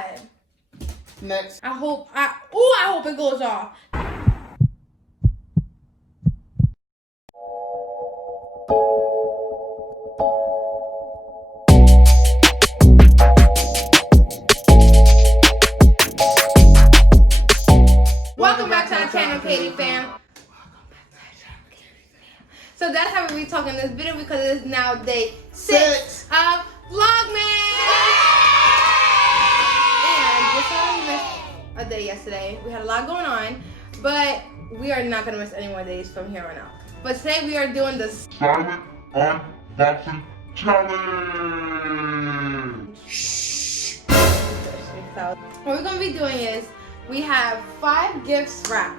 God. Next. I hope it goes off. Welcome back to our channel, KDFAM. So that's how we talk in this video because it is now day 6 of Vlogmas. And just how we missed a day yesterday, we had a lot going on, but we are not gonna miss any more days from here on out. But today we are doing the silent unboxing challenge. So what we're gonna be doing is we have 5 gifts wrapped.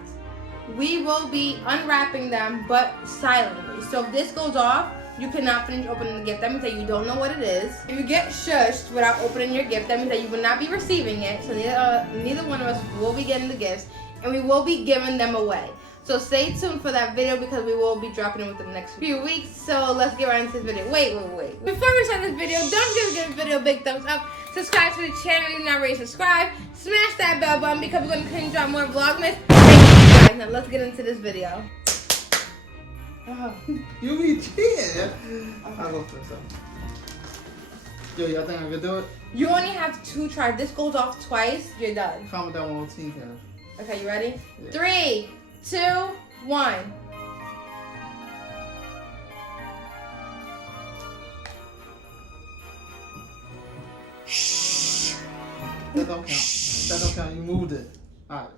We will be unwrapping them, but silently. So if this goes off, you cannot finish opening the gift. That means that you don't know what it is. If you get shushed without opening your gift, that means that you will not be receiving it. So neither one of us will be getting the gifts, and we will be giving them away. So stay tuned for that video because we will be dropping them within the next few weeks. So let's get right into this video. Wait. Before we start this video, don't forget to give this video a big thumbs up. Subscribe to the channel if you're not already subscribed. Smash that bell button because we're going to continue to drop more Vlogmas. Now let's get into this video. Oh, you be cheating. I'll go first. Yo, y'all think I can do it? You only have 2 tries. This goes off twice, you're done. Comment with that 1 team cash. Okay, you ready? Yeah. 3, 2, 1. That don't count. That don't count. You moved it. Alright.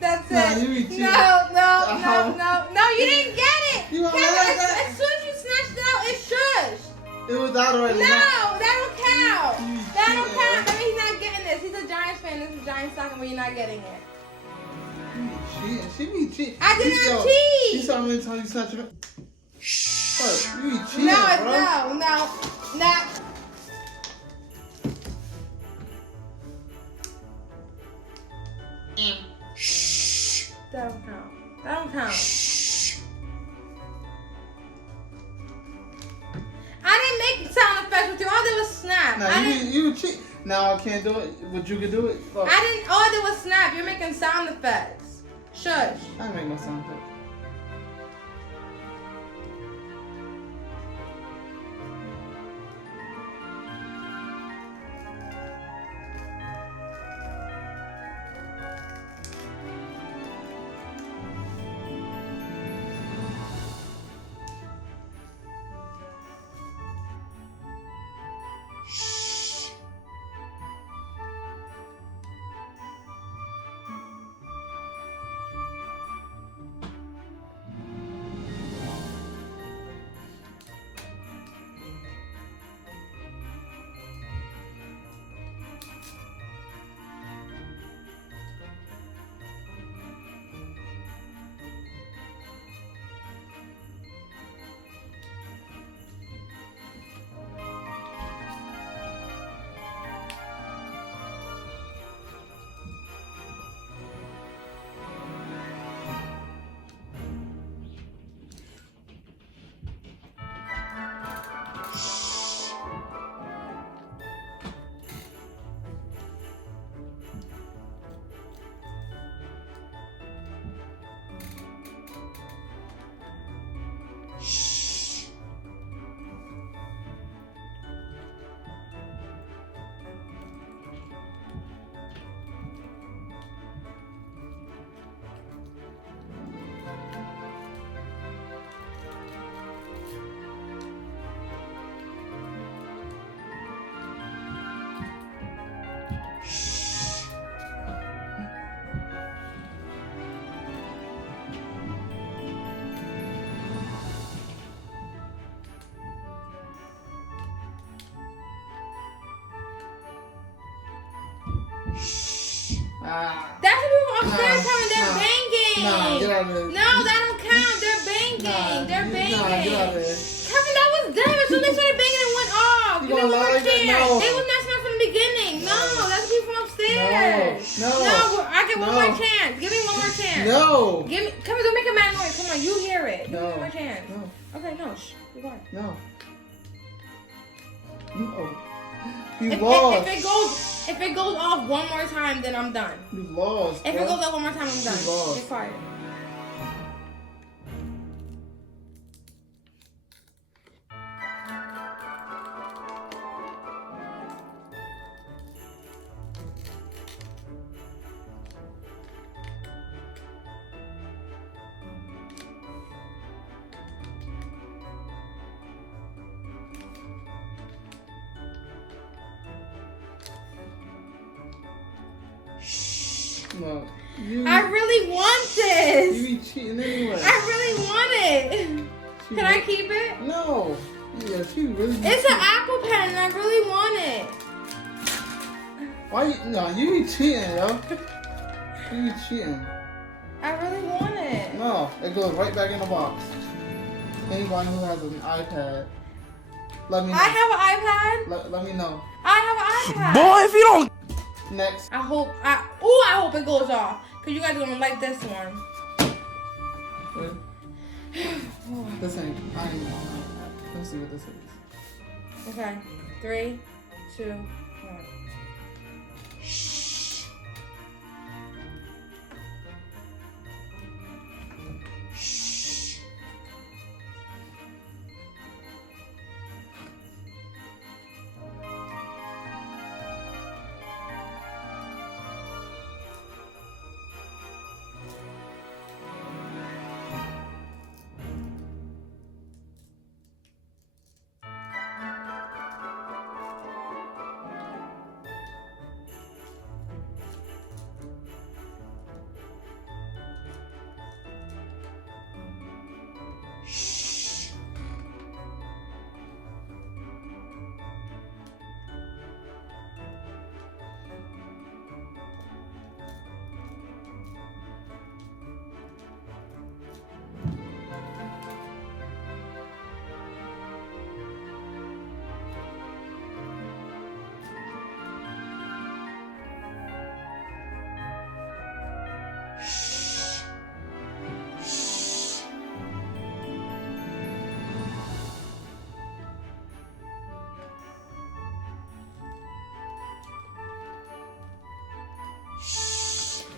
That's Nah, it. you be cheating. No, you didn't get it. You want Kevin, like that? as soon as you snatched it out, it shushed. It was out already. No, that don't count. You That don't cheating. count. That means he's not getting this. He's a Giants fan. This is a Giants stocking, but you're not getting it. You be cheating. She be cheating. I did not cheat. You saw me tell you such a. What? You be cheating, No, bro. no. That don't count. That don't count. I didn't make sound effects with you. All I did was snap. Nah, you cheat. Now I can't do it, but you can do it. Look. I didn't. All I did was snap. You're making sound effects. Shush. I didn't make no sound effects. That's what people upstairs coming. They're banging. Nah, get out of there. No, that don't count. They're banging. They're banging. Nah, get out of there. Kevin, that was them. As soon as they started banging, it went off. You Give me gonna one lie more like that? chance. No. They was messing up from the beginning. No, that's people from upstairs. No. I get one more chance. Give me one more chance. No. Give me. Kevin, don't make a mad noise. Come on, you hear it. Give me No. one more chance. No. Okay, no. Shh. Be quiet. No. No. You lost. If it goes off one more time, then I'm done. You lost. If bro. it goes off one more time, I'm done. You lost. Be quiet. No. I really want this. You be cheating anyway. I really want it. Can I keep it? No. Yeah, she really. It's an Apple Pen and I really want it. Why you? No, you be cheating, yo. You be cheating. I really want it. No, it goes right back in the box. Anybody who has an iPad, let me know. I have an iPad. Let me know. I have an iPad. Boy, if you don't. Next. I hope it goes off. Cause you guys are gonna like this one. This ain't. I ain't. Let's see what this is. Okay. 3, 2, 1.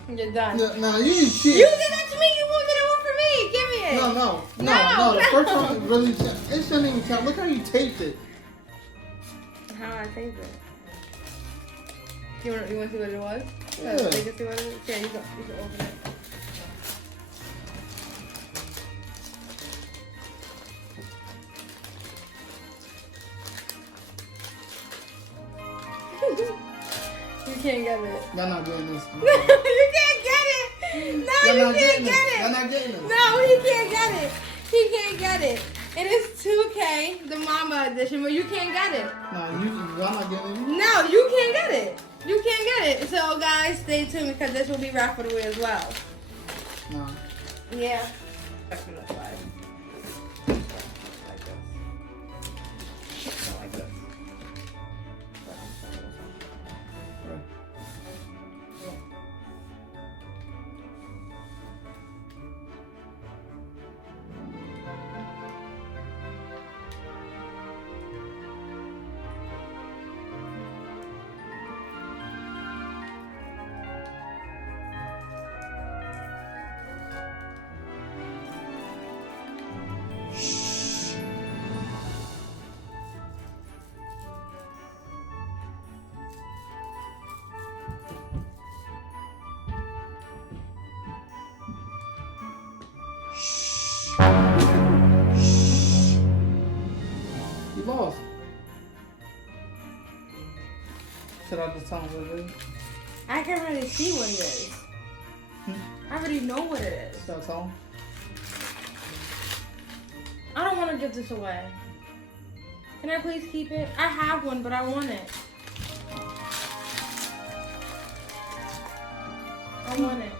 You're done. No, you need shit. You did that to me. You did it one for me. Give me it. No. The first one really, it shouldn't even count. Look how you taped it. How I taped it? You want to see what it was? Yeah. They can see what it is? Yeah, you can open it. You can't get it. Y'all not getting this. You can't get it. No, you can't get it. Y'all not getting this. No, he can't get it. He can't get it. It is 2K, the Mama edition, but you can't get it. Y'all not getting it. No, you can't get it. You can't get it. So, guys, stay tuned because this will be raffled away as well. No. Yeah. You lost. Should I just tell him what it is? I can already see what it is. I already know what it is. Should I tell him? I don't want to give this away. Can I please keep it? I have one, but I want it. I want it.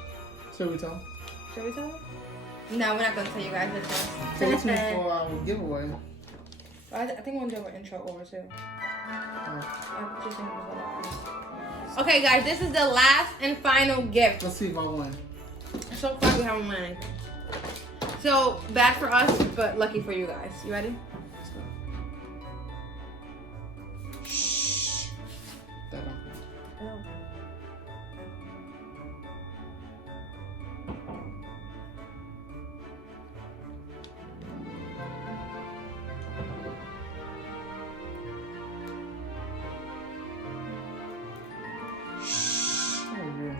Should we tell him? Should we tell them? No, we're not going to tell you guys this one. So what's next for our giveaway? I think we'll do an intro over too. I just think it was a lot. Okay, guys, this is the last and final gift. Let's see if I win. So far, we haven't won anything. So, bad for us, but lucky for you guys. You ready? Let's go. Shh. That one. Oh.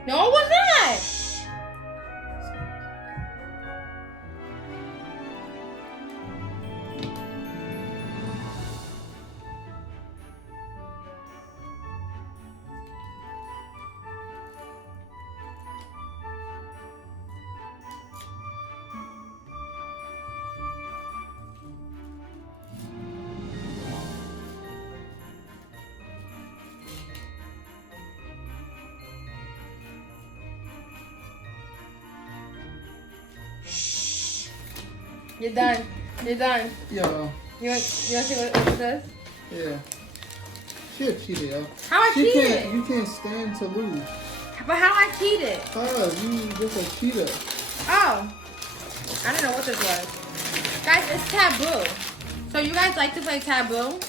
No, it was not. You're done. You're done. Yo. You want to see what it says? Yeah. She a cheater, yo. How I cheated? You can't stand to lose. But how I cheated? You just a cheater. Oh. I don't know what this was. Guys, it's Taboo. So you guys like to play Taboo?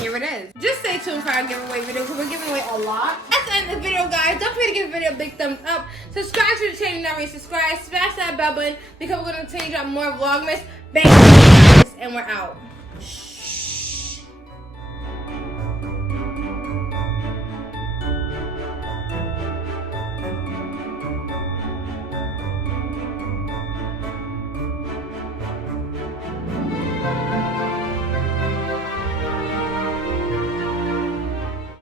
Here it is. Just stay tuned for our giveaway video because we're giving away a lot. That's the end of the video, guys. Don't forget to give the video a big thumbs up. Subscribe to the channel if you're not already subscribed. Smash that bell button because we're going to continue to drop more Vlogmas. Bang! And we're out.